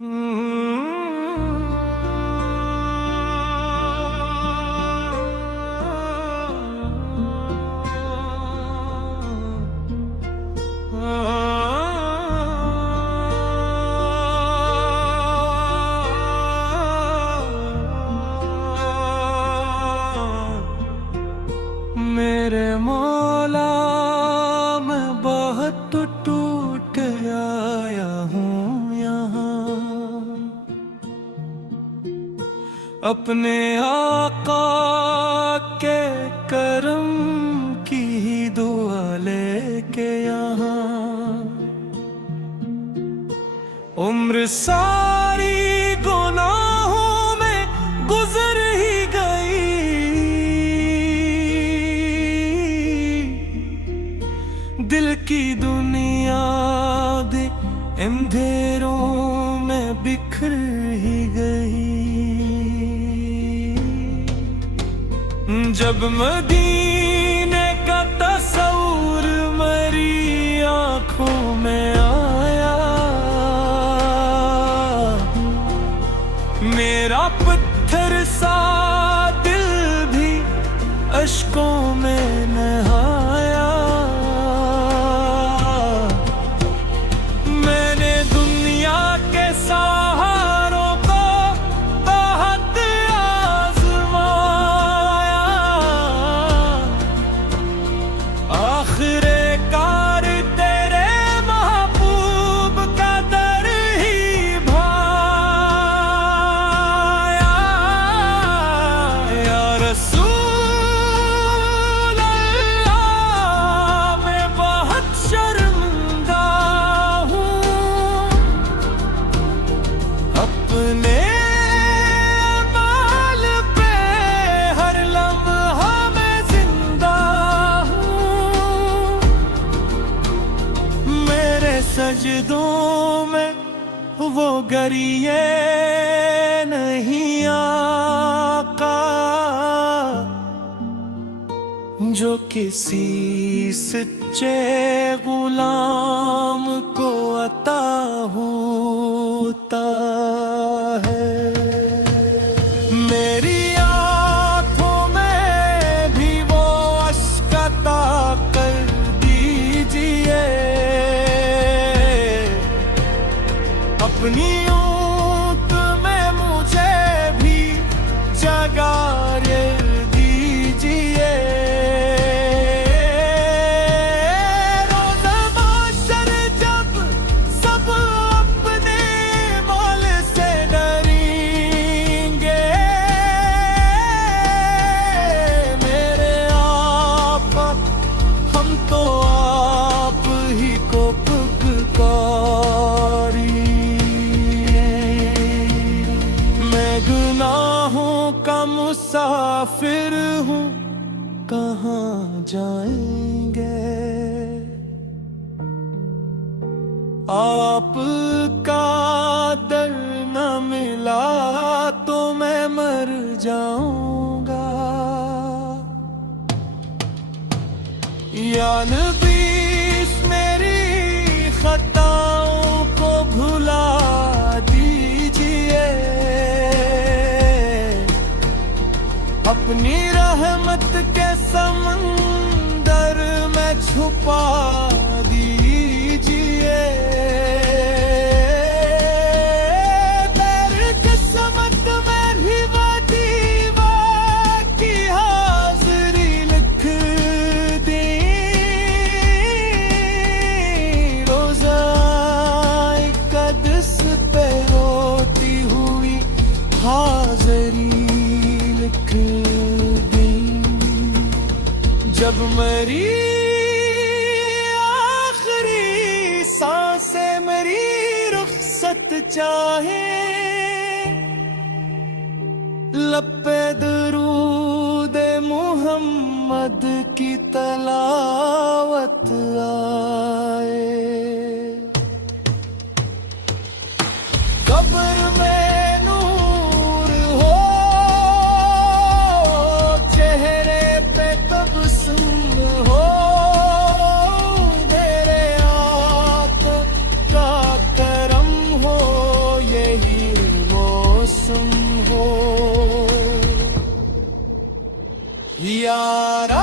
मेरे मौला मैं बहुत टूट के आया हूँ यहाँ, अपने आका के करम की दुआ लेके यहाँ। उम्र सारी गुनाहों में गुजर ही दिल की दुनिया दे अंधेरों में बिखर ही गई। जब मदीने का तस्वुर मेरी आंखों में आया, मेरा पत्थर सा दिल भी अश्कों में नहाया। सजदों में वो गरिए नहीं आका, जो किसी सच्चे गुलाम को अता होता है। मेरी आँखों में भी वो अश्क अता कर दीजिए, अपनी ऊँट में मुझे भी जगा दीजिए। रोज़ माशर जब सब अपने मौल से डरेंगे, मेरे आका हम तो आप ही को पुकारी। गुनाहों का मुसाफिर हूँ, कहाँ जाएंगे? आपका दर न मिला तो मैं मर जाऊंगा। या नबी मेरी खताओं को भुला दीजिए, अपनी रहमत के समंदर में छुपा दीजिए। तेरी किस्मत में भी वदीवा की हाज़री लिख दी, रोज़ाए क़द्स पे रोती हुई हाज़री लिख दी। जब मेरी आखिरी सांसें मेरी रुख़सत चाहे, लब पे दरूद मुहम्मद की तलावत आए। कब्र में नूर हो, चेहरे पे तबस्सुम हो, मेरे आका का करम हो, ये यारा